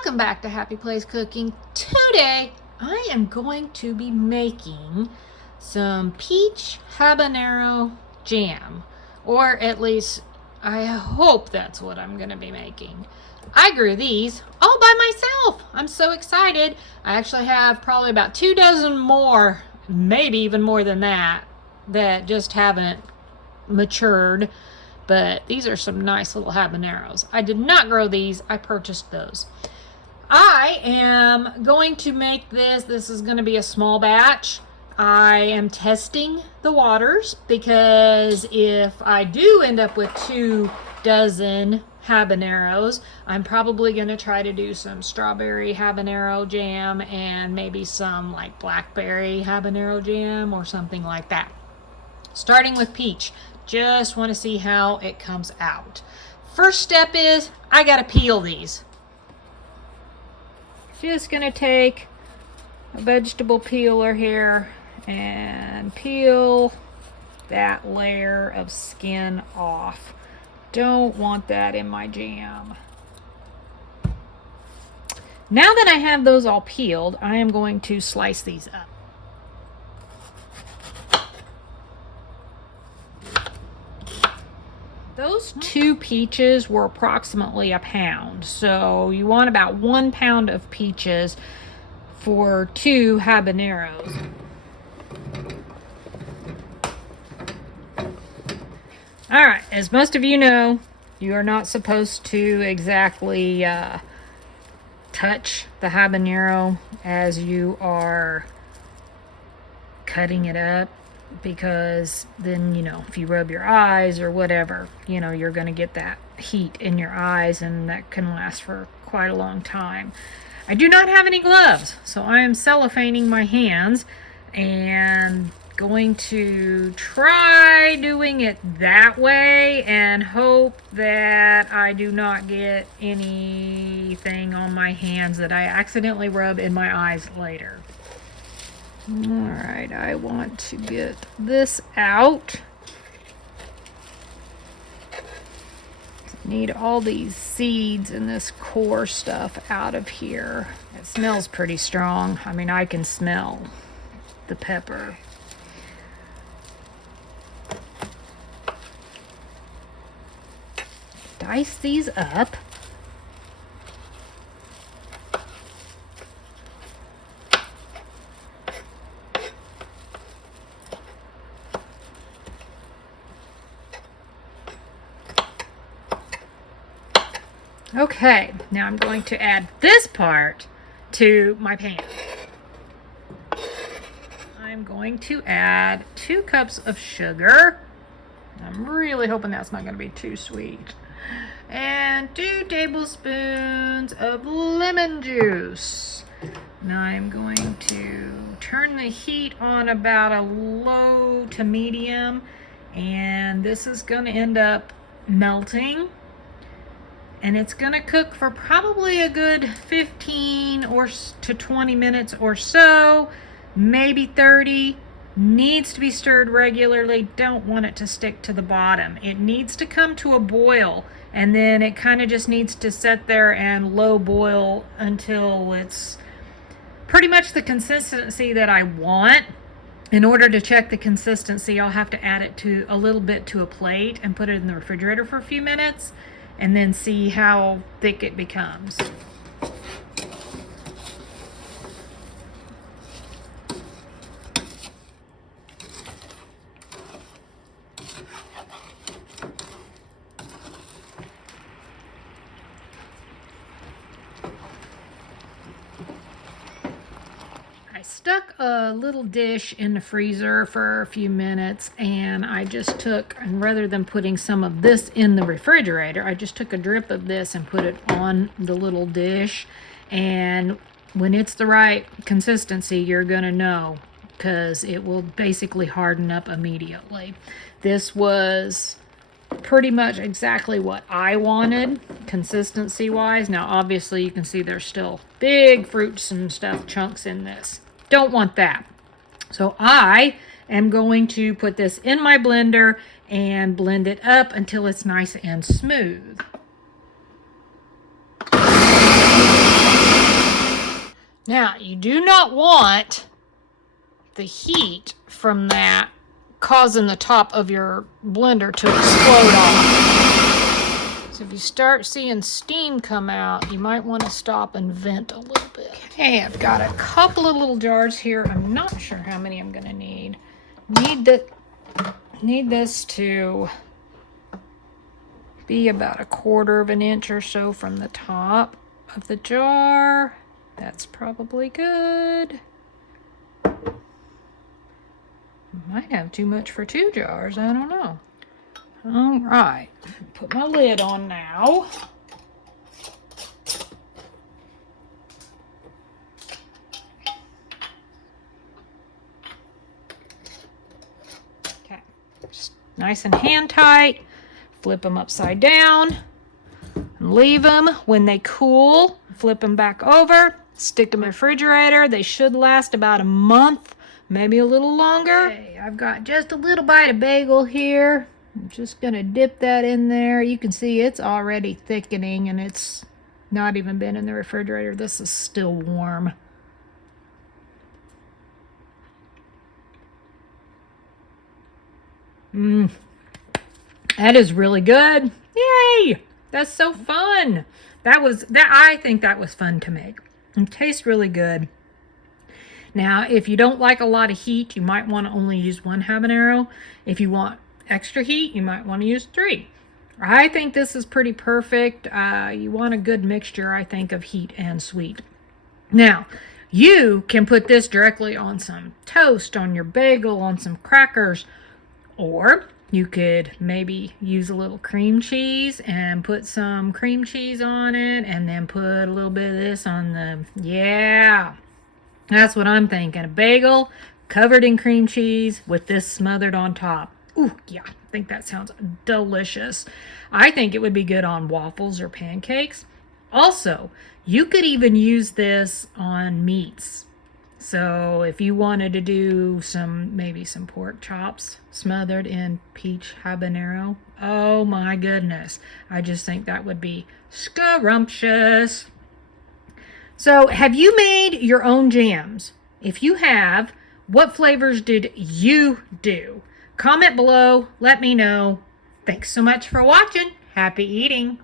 Welcome back to Happy Place Cooking. Today I am going to be making some peach habanero jam, or at least I hope that's what I'm going to be making. I grew these all by myself. I'm so excited. I actually have probably about 2 dozen more, maybe even more than that just haven't matured. But these are some nice little habaneros. I did not grow these. I purchased those. I am going to make this. This is going to be a small batch. I am testing the waters because if I do end up with 2 dozen habaneros, I'm probably going to try to do some strawberry habanero jam and maybe some like blackberry habanero jam or something like that. Starting with peach. Just want to see how it comes out. First step is I got to peel these. Just going to take a vegetable peeler here and peel that layer of skin off. Don't want that in my jam. Now that I have those all peeled, I am going to slice these up. Those 2 peaches were approximately a pound, so you want about 1 pound of peaches for 2 habaneros. All right, as most of you know, you are not supposed to exactly touch the habanero as you are cutting it up, because then, if you rub your eyes or whatever, you're going to get that heat in your eyes, and that can last for quite a long time. I do not have any gloves, so I am cellophaning my hands and going to try doing it that way and hope that I do not get anything on my hands that I accidentally rub in my eyes later. Alright, I want to get this out. Need all these seeds and this core stuff out of here. It smells pretty strong. I mean, I can smell the pepper. Dice these up. Okay, now I'm going to add this part to my pan. I'm going to add 2 cups of sugar. I'm really hoping that's not going to be too sweet. And 2 tablespoons of lemon juice. Now I'm going to turn the heat on about a low to medium, and this is going to end up melting. And it's going to cook for probably a good 15 to 20 minutes or so, maybe 30. Needs to be stirred regularly. Don't want it to stick to the bottom. It needs to come to a boil, and then it kind of just needs to sit there and low boil until it's pretty much the consistency that I want. In order to check the consistency, I'll have to add it to a little bit to a plate and put it in the refrigerator for a few minutes, and then see how thick it becomes. I stuck a little dish in the freezer for a few minutes, and I just took, and rather than putting some of this in the refrigerator, I just took a drip of this and put it on the little dish. And when it's the right consistency, you're going to know, because it will basically harden up immediately. This was pretty much exactly what I wanted consistency wise. Now obviously you can see there's still big fruits and stuff chunks in this. Don't want that. So I am going to put this in my blender and blend it up until it's nice and smooth. Now, you do not want the heat from that causing the top of your blender to explode off. So if you start seeing steam come out, you might want to stop and vent a little bit. Okay, I've got a couple of little jars here. I'm not sure how many I'm going to need. Need this to be about 1/4 of an inch or so from the top of the jar. That's probably good. Might have too much for 2 jars. I don't know. All right. Put my lid on now. Okay. Just nice and hand tight. Flip them upside down. And leave them. When they cool, flip them back over. Stick them in the refrigerator. They should last about a month, maybe a little longer. Okay, I've got just a little bite of bagel here. I'm just going to dip that in there. You can see it's already thickening and it's not even been in the refrigerator. This is still warm. That is really good. Yay! That's so fun. I think that was fun to make. It tastes really good. Now, if you don't like a lot of heat, you might want to only use 1 habanero. If you want extra heat, you might want to use 3. I think this is pretty perfect. You want a good mixture, I think, of heat and sweet. Now, you can put this directly on some toast, on your bagel, on some crackers, or you could maybe use a little cream cheese and put some cream cheese on it and then put a little bit of this on the, yeah, that's what I'm thinking. A bagel covered in cream cheese with this smothered on top. Ooh, yeah, I think that sounds delicious. I think it would be good on waffles or pancakes. Also, you could even use this on meats. So if you wanted to do maybe some pork chops smothered in peach habanero, oh my goodness. I just think that would be scrumptious. So have you made your own jams? If you have, what flavors did you do? Comment below, let me know. Thanks so much for watching. Happy eating.